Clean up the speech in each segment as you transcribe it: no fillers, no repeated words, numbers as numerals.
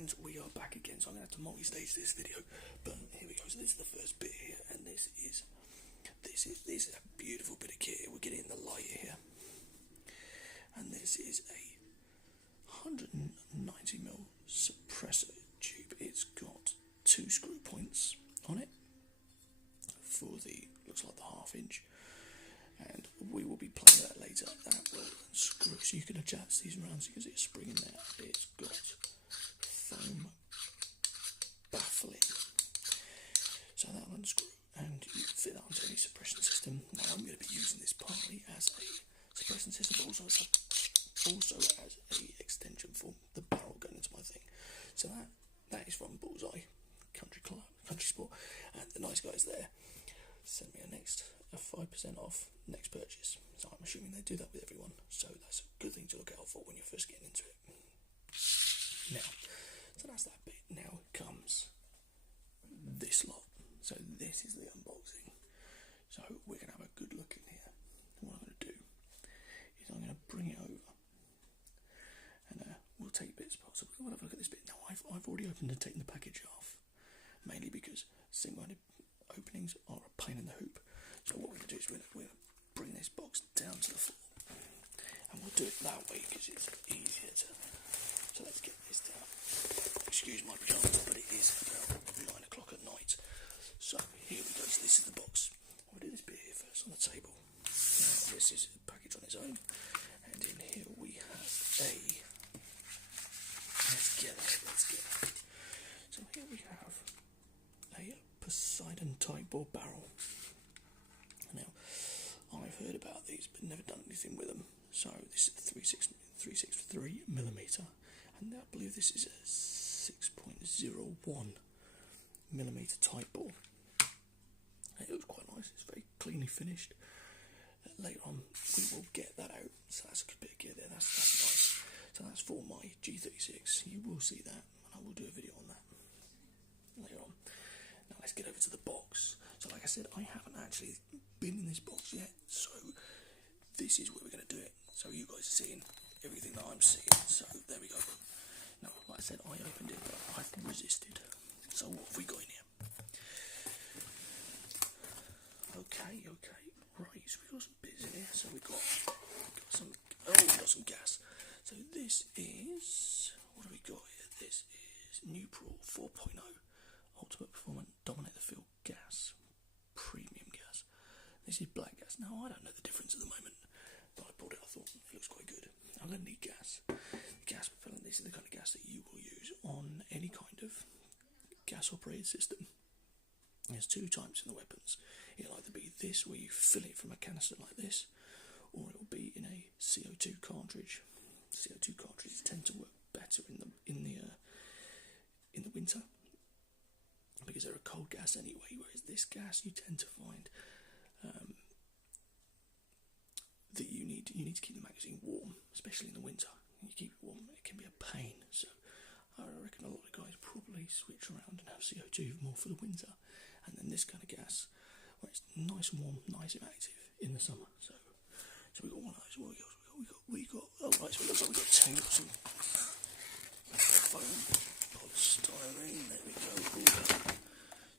and we are back again, so I'm going to have to multi-stage this video, but here we go. So this is the first bit here, and this is a beautiful bit of kit. We're getting the light here, and this is a 190mm suppressor tube. It's got 2 screw points on it for the, looks like the 1/2 inch, and we will be playing that later. That will screw, so you can adjust these around, so you can see a spring in there. It's got foam baffling, so that'll unscrew and you can fit that onto any suppression system. Now I'm going to be using this partly as a suppression system, but also as a extension for the barrel going into my thing. So that is from Bullseye Country Sport, and the nice guys there sent me a 5% off next purchase. So I'm assuming they do that with everyone, so that's a good thing to look out for when you're first getting into it. Now, so that's that bit. Now comes this lot. So this is the unboxing. So we're going to have a good look in here. And what I'm going to do is I'm going to bring it over, and we'll take bits apart. So we'll have a look at this bit. Now I've already opened and taken the package off, mainly because single-handed openings are a pain in the hoop. So what we're going to do is we're going to bring this box down to the floor, and we'll do it that way because it's easier to. So let's get this down. Excuse my pajamas, but it is about 9 o'clock at night. So here we go. So this is the box. We'll do this bit here first on the table. Now this is a package on its own, and in here we have a. Let's get it. So here we have a Poseidon type bore barrel. Now, I've heard about these, but never done anything with them. So this is a 363mm, and I believe this is a 6.01mm type bore. It looks quite nice. It's very cleanly finished. Later on, we will get that out. So that's a good bit of gear there. That's nice. So that's for my G36. You will see that, and I will do a video on that later on. Now let's get over to the box. So like I said, I haven't actually been in this box yet, so this is where we're going to do it. So you guys are seeing everything that I'm seeing. So there we go. Now, like I said, I opened it, but I've resisted. So what have we got in here? Okay, right. So we've got some bits in here. So we've got some gas. So this is, what have we got here? This is Nuprol 4.0 Ultimate Performance Dominate the Field Gas, Premium Gas. This is black gas. Now I don't know the difference at the moment, but I bought it. I thought it looks quite good. I'm going to need gas. Gas propellant. This is the kind of gas that you will use on any kind of gas-operated system. There's 2 types in the weapons. It'll either be this, where you fill it from a canister like this, or it will be in a CO2 cartridge. CO2 cartridges tend to work better in the winter because they're a cold gas anyway. Whereas this gas, you tend to find that you need to keep the magazine warm, especially in the winter. You keep it warm, it can be a pain. So I reckon a lot of guys probably switch around and have CO2 more for the winter, and then this kind of gas, where it's nice and warm, nice and active in the summer. So we got one of those. What we got? Oh right, so it looks like we got 2. Some foam, polystyrene. There we go.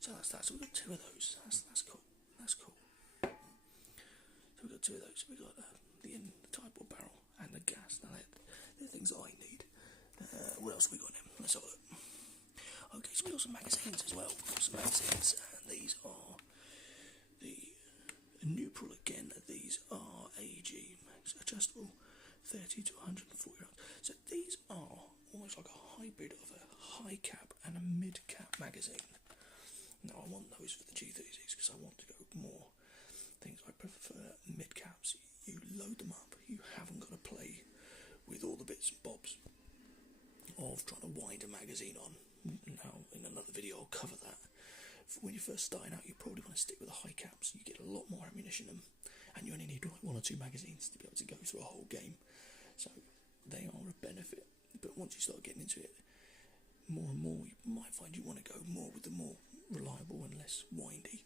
So that's that. So we got 2 of those. That's cool. That's cool. So we got 2 of those. We got the type bore barrel and the gas. Now they're things that I need. What else have we got in them? Let's have a look. Okay, so we got some magazines as well. And these are the Nuprol again. These are AG Max adjustable, 30 to 140 rounds. So these are almost like a hybrid of a high cap and a mid cap magazine. Now I want those for the G36 because I want to go more things. I prefer mid caps. You load them up. You haven't got to play with all the bits and bobs of trying to wind a magazine on. Now in another video I'll cover that. When you're first starting out, you probably want to stick with the high caps. You get a lot more ammunition in them, and you only need like 1 or 2 magazines to be able to go through a whole game. So they are a benefit. But once you start getting into it more and more, you might find you want to go more with the more reliable and less windy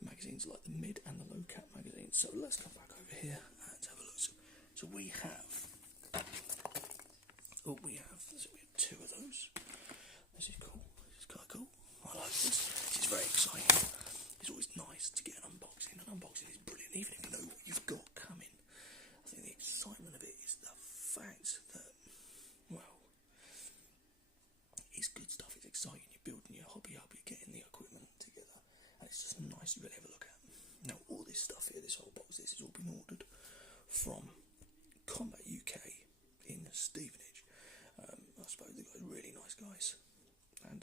magazines, like the mid and the low cap magazines. So let's come back over here and have a look. So we have 2 of those. nice to really have a look at. Now, all this stuff here, this whole box, this has all been ordered from Combat UK in Stevenage. I suppose the guys are really nice guys, and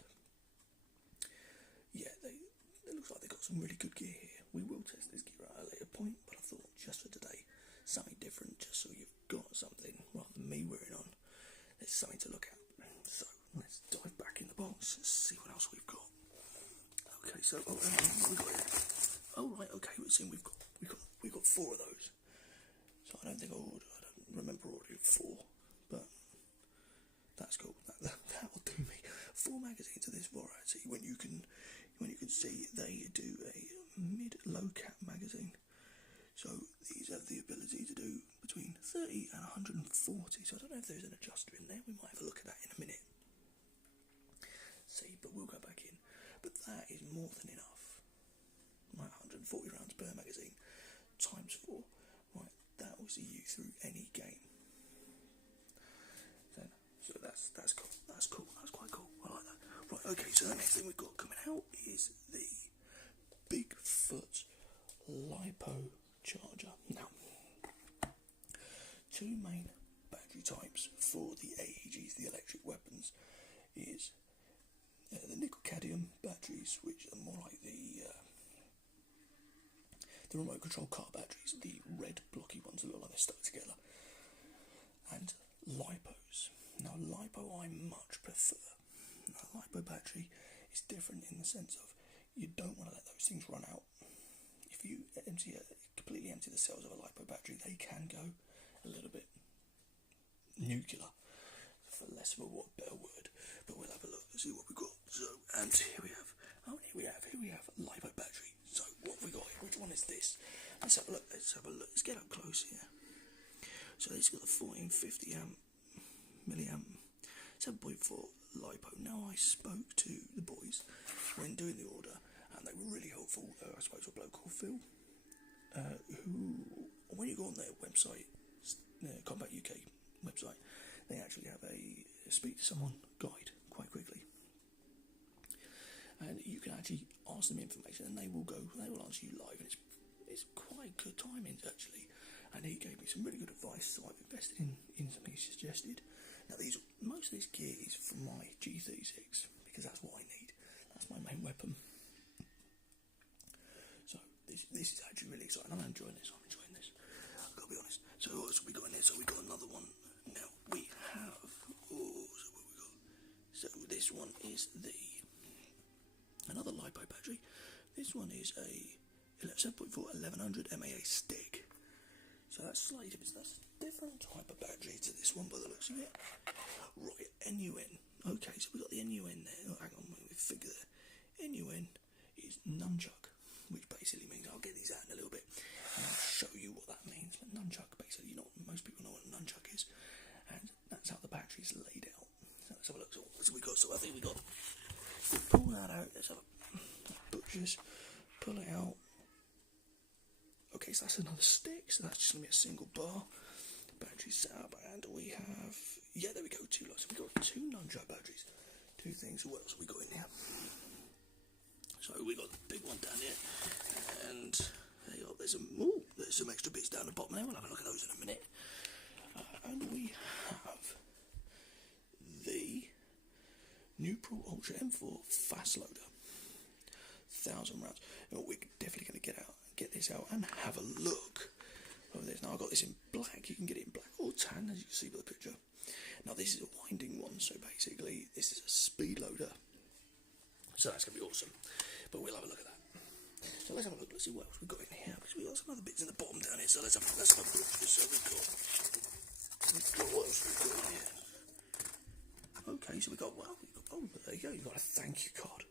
yeah, it looks like they've got some really good gear here. We will test this gear at a later point, but I thought just for today, something different, just so you've got something rather than me wearing on. There's something to look at. So let's dive back in the box and see what else we've got. Okay, so what we got here? Oh right, okay, we've got 4 of those. So I don't remember ordering 4, but that's cool. That'll do me. 4 magazines of this variety. When you can see they do a mid-low cap magazine. So these have the ability to do between 30 and 140. So I don't know if there's an adjuster in there. We might have a look at that in a minute. See, but we'll go back in. But that is more than enough. Right, 140 rounds per magazine times 4. Right, that will see you through any game. So that's cool. That's cool. That's quite cool. I like that. Right, okay. So the next thing we've got coming out is the Bigfoot Lipo Charger. Now, 2 main battery types for the AEGs, the electric weapons, is the nickel cadmium batteries, which are more like the remote control car batteries, the red blocky ones that look like they're stuck together, and lipos. Now, lipo I much prefer. Now, a lipo battery is different in the sense of you don't want to let those things run out. If you completely empty the cells of a lipo battery, they can go a little bit nuclear, for less of a better word. But we'll have a look and see what we've got. So, and here we have lipo battery. So, what have we got here? Which one is this? Let's have a look. Let's get up close here. So, this has got the 1450 milliamp 7.4 lipo. Now, I spoke to the boys when doing the order, and they were really helpful. I spoke to a bloke called Phil, who, when you go on their website, Combat UK website, they actually have a speak to someone guide quite quickly, and you can actually ask them information, and they will answer you live, and it's quite good timings actually. And he gave me some really good advice, so I've invested in something he suggested. Now, most of this gear is from my G36 because that's what I need. That's my main weapon. So this is actually really exciting. I'm enjoying this. I've got to be honest. So what else have we got in here? So we got another one. Now we have. So what we got? So this one is another lipo battery. This one is a 7.4 1100 mAh stick. So that's slightly different. That's a different type of battery to this one by the looks of it. Right, NUN. Okay, so we got the NUN there. Oh, hang on, we figure that. NUN is nunchuck, which basically means I'll get these out in a little bit and I'll show you what that means. Like nunchuck, basically, most people know what a nunchuck is, and that's how the battery's laid out. So let's have a look. So what have we got? So I think we got. Pull that out. Let's have a butchers. Pull it out. Okay, so that's another stick, so that's just going to be a single bar. Battery setup, and we have, there we go, 2 lots. So we've got 2 nunchuck batteries, 2 things. What else have we got in here? So we got the big one down here, and there's some extra bits down the bottom there. We'll have a look at those in a minute. And we have the Neutral Ultra M4 fast loader, 1,000 rounds. Now, we're definitely going to get this out and have a look over this. Now, I've got this in black. You can get it in black or tan, as you can see by the picture. Now, this is a winding one, so basically this is a speed loader, so that's going to be awesome. But we'll have a look at that. So let's have a look. Let's see what else we've got in here, because we've got some other bits in the bottom down here. So let's have a look. So we've got what else we've got in here. Okay, so we've got there you go. You've got a thank you card.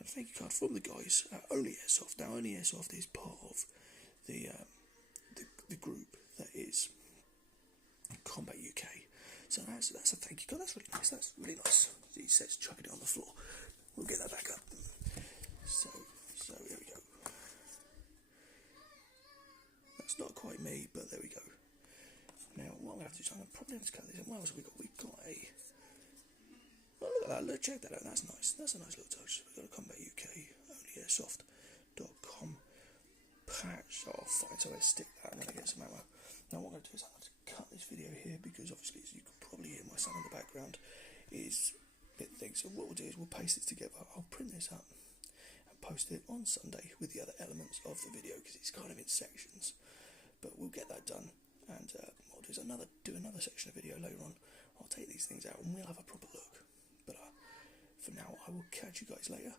A thank you card from the guys at Only Airsoft. Now, Only Airsoft is part of the group that is Combat UK. So that's a thank you card. That's really nice. That's really nice. He says chucking it on the floor. We'll get that back up. So here we go. That's not quite me, but there we go. Now, what I'm going to have to do is I'm going to probably have to cut this. And what else have we got? We've got a... Oh, look at that. Look, check that out. That's nice. That's a nice little touch. We've got a Combat UK Only Airsoft patch.com. Patch, I'll find somewhere to stick that and then I get some ammo. Now what I'm going to do is I'm going to cut this video here because obviously, as you can probably hear my son in the background is a bit thick. So what we'll do is we'll paste it together. I'll print this up and post it on Sunday with the other elements of the video because it's kind of in sections. But we'll get that done, and what I'll do is do another section of video later on. I'll take these things out and we'll have a proper look. But for now, I will catch you guys later.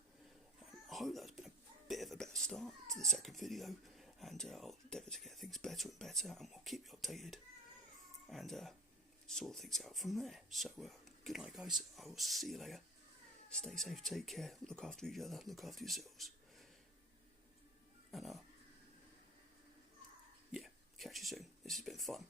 I hope that's been a bit of a better start to the second video, and I'll endeavour to get things better and better, and we'll keep you updated and sort things out from there. So good night, guys. I will see you later. Stay safe, take care, look after each other, look after yourselves, and yeah, catch you soon. This has been fun.